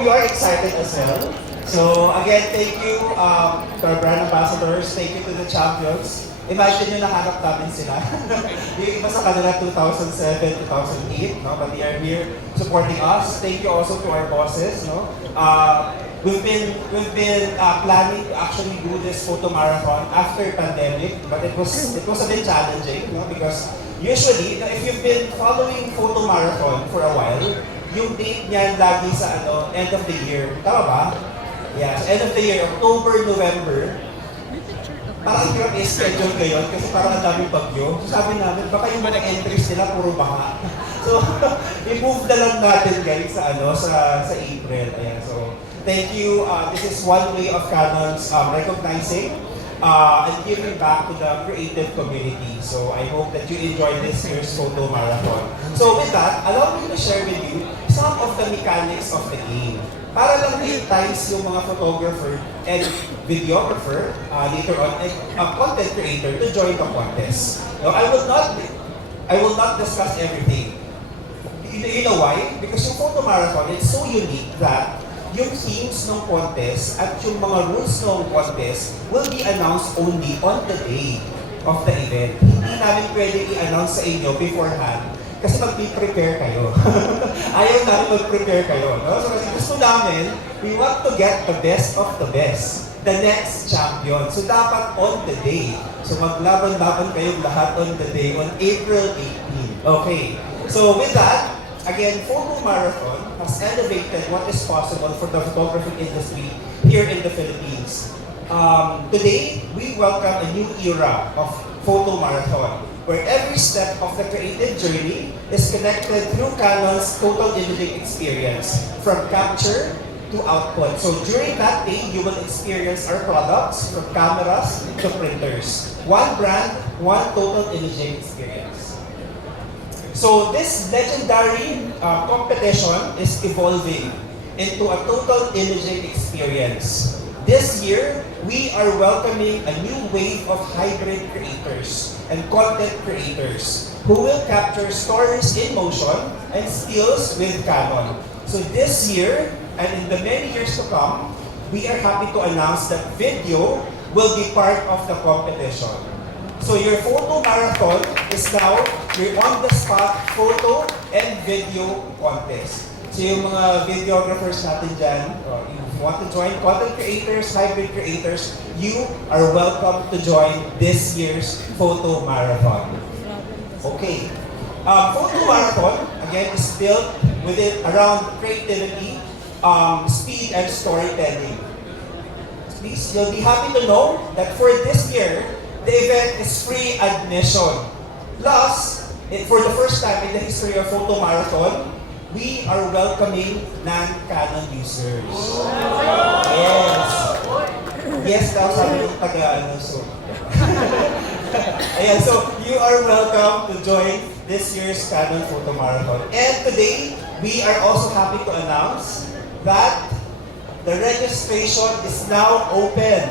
hope you are excited as well. So again, thank you to our brand ambassadors, thank you to the champions. Imagine nyo nahanap namin sila. Yung iba sa kanila 2007, 2008, no? But they are here supporting us. Thank you also to our bosses, no? We've been planning to actually do this photo marathon after pandemic, but it was a bit challenging, no? Because usually, if you've been following photo marathon for a while, yung date niyan lagi sa end of the year. Tama ba? Yeah, so end of the year, October, November. Parang hirap i-schedule ngayon kasi parang ang daming bagyo. So sabi namin, baka yung mga entries nila puro baha. So, i-move na lang natin guys sa sa April. Ayan, so thank you. This is one way of Canon's recognizing and giving back to the creative community. So I hope that you enjoy this year's photo marathon. So with that, allow me to share with you some of the mechanics of the game. Para lang entice yung mga photographer and videographer, later on, a content creator to join the contest. Now, I will not discuss everything. You know why? Because yung photo marathon, it's so unique that yung themes ng contest at yung mga rules ng contest will be announced only on the day of the event. Hindi namin pwede i-announce sa inyo beforehand kasi mag-prepare kayo. Ayaw namin mag-prepare kayo. No? So kasi gusto namin, we want to get the best of the best. The next champion. So dapat on the day. So maglaban-laban kayong lahat on the day, on April 18. Okay. So with that, again, Photo Marathon has elevated what is possible for the photography industry here in the Philippines. Today, we welcome a new era of Photo Marathon, where every step of the creative journey is connected through Canon's total imaging experience, from capture to output. So during that day, you will experience our products from cameras to printers. One brand, one total imaging experience. So this legendary competition is evolving into a total imaging experience. This year, we are welcoming a new wave of hybrid creators and content creators who will capture stories in motion and stills with Canon. So this year, and in the many years to come, we are happy to announce that video will be part of the competition. So your photo marathon is now your on-the-spot photo and video contest. So yung mga videographers natin dyan, if you want to join content creators, hybrid creators, you are welcome to join this year's photo marathon. Okay. Photo marathon, again, is built around creativity, speed, and storytelling. Please, you'll be happy to know that for this year, the event is free admission. Plus, for the first time in the history of Photo Marathon, we are welcoming non-Canon users. Yes. Yes, daw sabi ng so. Ayan, so you are welcome to join this year's Canon Photo Marathon. And today, we are also happy to announce that the registration is now open.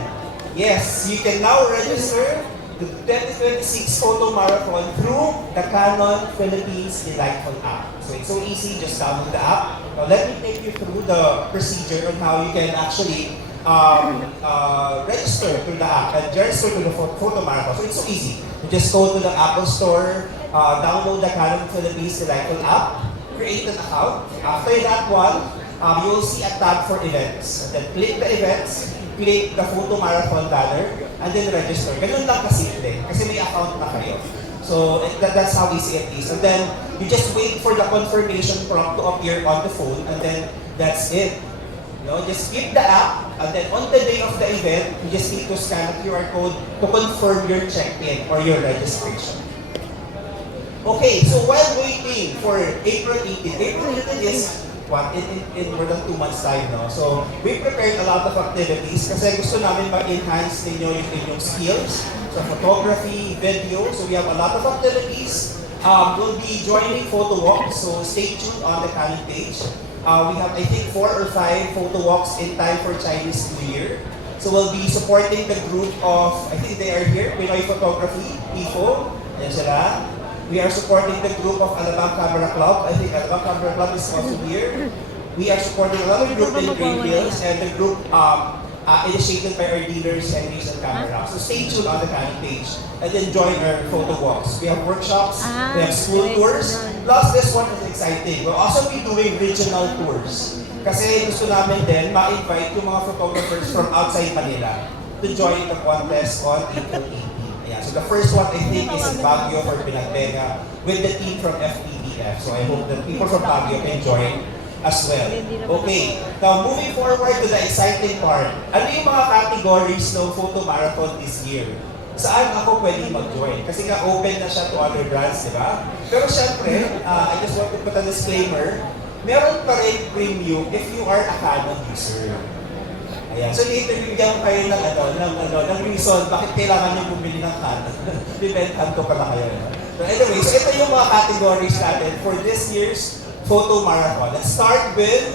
Yes, you can now register the 2026 Photo Marathon through the Canon Philippines Delightful app. So it's so easy, just download the app. Now let me take you through the procedure on how you can actually register to the app and register to the Photo Marathon. So it's so easy. You just go to the Apple Store, download the Canon Philippines Delightful app, create an account. After that one, you will see a tab for events. And then click the events, click the Photo Marathon banner, and then register. Ganun lang kasimple, kasi may account na kayo. So that's how easy it is. And then you just wait for the confirmation prompt to appear on the phone, and then that's it. Just keep the app, and then on the day of the event, you just need to scan a QR code to confirm your check-in or your registration. Okay, so while waiting for April 18, April 18 is in more than 2 months time, no? So, we prepared a lot of activities kasi gusto namin ma-enhance ninyo yung inyong skills sa photography, video. So, we have a lot of activities. We'll be joining photo walks, so stay tuned on the Canon page. We have, I think, 4 or 5 photo walks in time for Chinese New Year. So, we'll be supporting the group of, I think they are here, Pinoy Photography, PIFO. Ayan sila. We are supporting the group of Alabang Camera Club. I think Alabang Camera Club is also here. We are supporting another group in Green Hills, and the group initiated by our dealers, Henry's and Camera. So stay tuned on the Canon page and then join our photo walks. We have workshops, we have school tours, plus this one is exciting. We'll also be doing regional tours. Kasi gusto namin din ma-invite yung mga photographers from outside Manila to join the contest on April 18. Yeah, so the first one I think is in Baguio for Pinagbenga with the team from FPBF. So I hope that people from Baguio can join as well. Okay, now moving forward to the exciting part. Ano yung mga categories ng photo marathon this year? Saan ako pwede mag-join? Kasi nga open na siya to other brands, di ba? Pero syempre, I just want to put a disclaimer, meron pa rin premium if you are a Canon user. Ayan. So later, bigyan ko kayo ng reason bakit kailangan nyo bumili ng Canon. Bibentahan ko pala kayo. So anyway, so ito yung mga categories natin for this year's photo marathon. Let's start with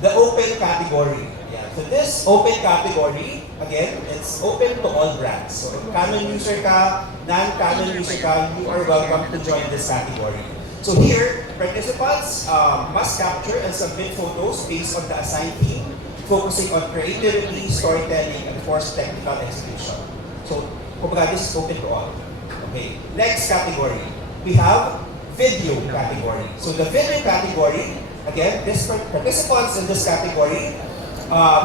the open category. Yeah. So this open category, again, it's open to all brands. So if Canon user ka, non-Canon user ka, you are welcome to join this category. So here, participants must capture and submit photos based on the assigned theme, focusing on creativity, storytelling, and of course, technical execution. So, kumbaga, this is open to all. Okay. Next category, we have video category. So the video category, again, this participants in this category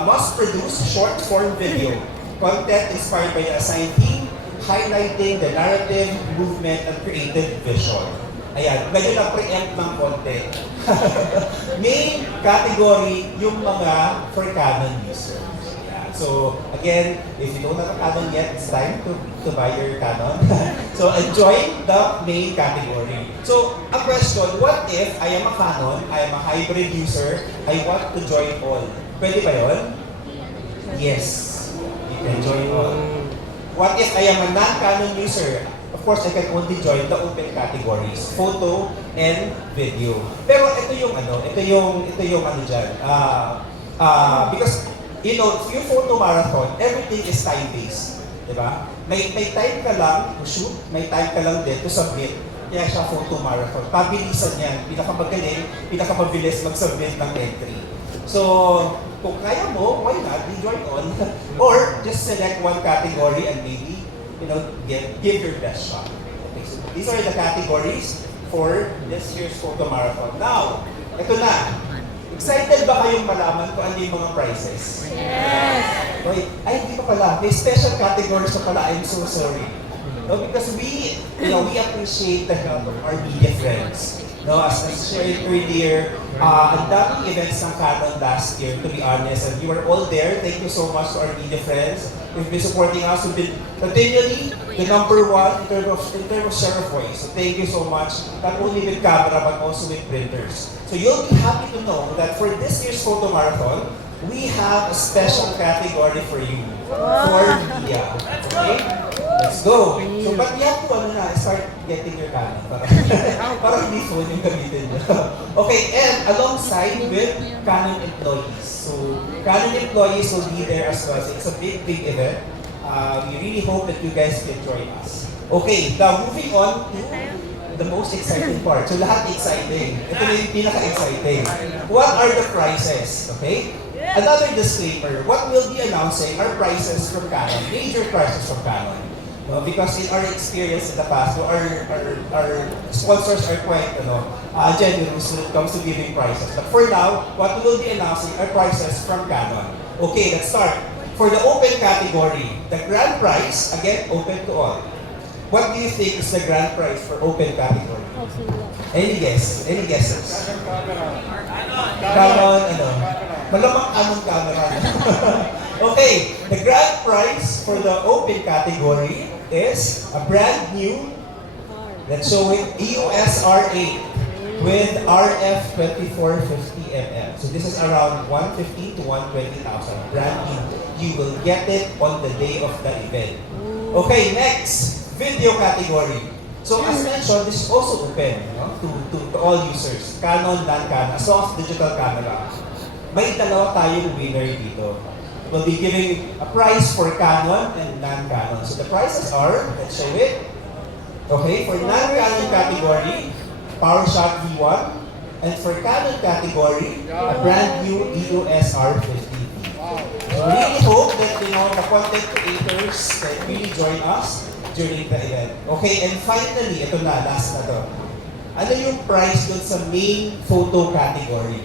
must produce short form video content inspired by the assigned theme, highlighting the narrative, movement, and creative vision. Ayan, medyo na-preempt ng konti. Main category, yung mga for Canon users. So again, if you don't have a Canon yet, it's time to buy your Canon. So enjoy the main category. So a question, what if I am a Canon, I am a hybrid user, I want to join all? Pwede ba yun? Yes, you can join all. What if I am a non-Canon user? Of course, I can only join the open categories, photo and video. Pero ito yung ano dyan. Because you know, yung photo marathon, everything is time-based. Diba? May time ka lang to shoot, may time ka lang din to submit. Kaya siya photo marathon. Pabilisan yan. Pinakamagaling, pinakamabilis mag-submit ng entry. So, kung kaya mo, why not? Join on. Or, just select one category and maybe, you know, give your best shot. Okay, so these are the categories for this year's photo marathon. Now, ito na. Excited ba kayong malaman kung ano yung mga prizes? Yes! Wait, ay, hindi pa pala. May special categories pa pala. I'm so sorry. No, because we appreciate the help of our media friends. No, as shared earlier, ang daming events ng Canon last year, to be honest, and you were all there. Thank you so much to our media friends who've been supporting us, who've been continually the number one in terms of share of voice. So thank you so much, not only with camera, but also with printers. So you'll be happy to know that for this year's photo marathon, we have a special category for you, for media. Okay? Let's go. So, but we have to start getting your Canon para hindi phone yung gamitin nyo. Okay, and alongside with Canon employees. So, Canon employees will be there as well. So, it's a big event. We really hope that you guys can join us. Okay, now moving on to the most exciting part. So, lahat exciting. Ito na yung pinaka-exciting. What are the prizes? Okay? Another disclaimer, what we'll be announcing are prices from Canon, major prices from Canon. Because in our experience in the past, our sponsors are quite generous when it comes to giving prizes. But for now, what we will be announcing are prices from Canon. Okay, let's start. For the open category, the grand prize, again, open to all. What do you think is the grand prize for open category? Any guess? Any guesses? Canon, Malamang Canon camera. Okay, the grand prize for the open category is a brand new, let's show it, EOS R8 with RF 2450mm. So this is around 150 to 120,000, brand new. You will get it on the day of the event. Okay, next, video category. So as mentioned, this is also open to all users, Canon, non-Canon, as long as digital camera. May dalawa tayong winner dito. We'll be giving a prize for Canon and non-Canon. So the prizes are, let's show it. Okay, for non-Canon category, PowerShot V1, And for Canon category, a brand new EOS R50. So we really hope that, the content creators can really join us during the event. Okay, and finally, ito na, last na to. Ano yung price dun sa main photo category?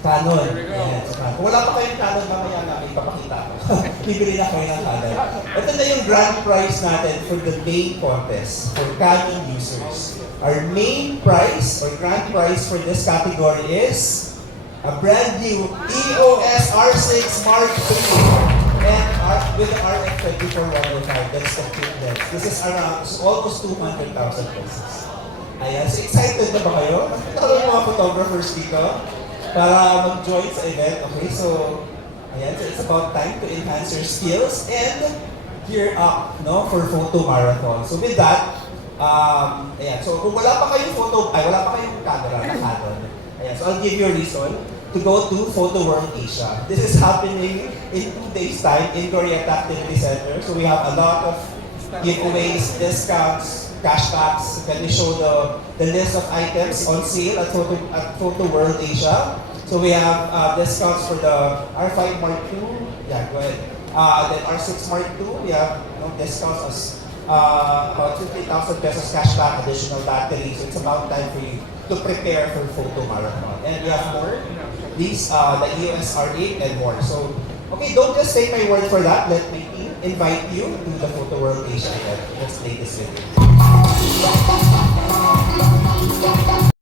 Canon. Yan, so Canon. Kung wala pa kayong Canon, mamaya namin papakita ko. Bibili na kayo ng Canon. Ito na yung grand prize natin for the main contest for Canon users. Our main prize or grand prize for this category is a brand new EOS R6 Mark III and with the RF 24-105. That's the kit lens. This is around almost 200,000 pesos. Ayan, so excited na ba kayo? Ito yung mga photographers dito para mag-join sa event. Okay, so ayan, so it's about time to enhance your skills and gear up, for photo marathon. So with that, ayan, so kung wala pa kayong wala pa kayong camera na Canon, ayan, so I'll give you a reason to go to Photo World Asia. This is happening in 2 days' time in Koreata Activity Center. So we have a lot of giveaways, discounts, cashbacks. Can we show the list of items on sale at Photo World Asia? So we have discounts for the R5 Mark II. Yeah, go ahead. Then R6 Mark II, we have discounts as about 50,000 pesos cashback, additional battery. So it's about time for you to prepare for photo marathon. And we have more. These, the EOS R8 and more. So, okay, don't just take my word for that. Let my team invite you to the Photo World Asia event. Let's play this video.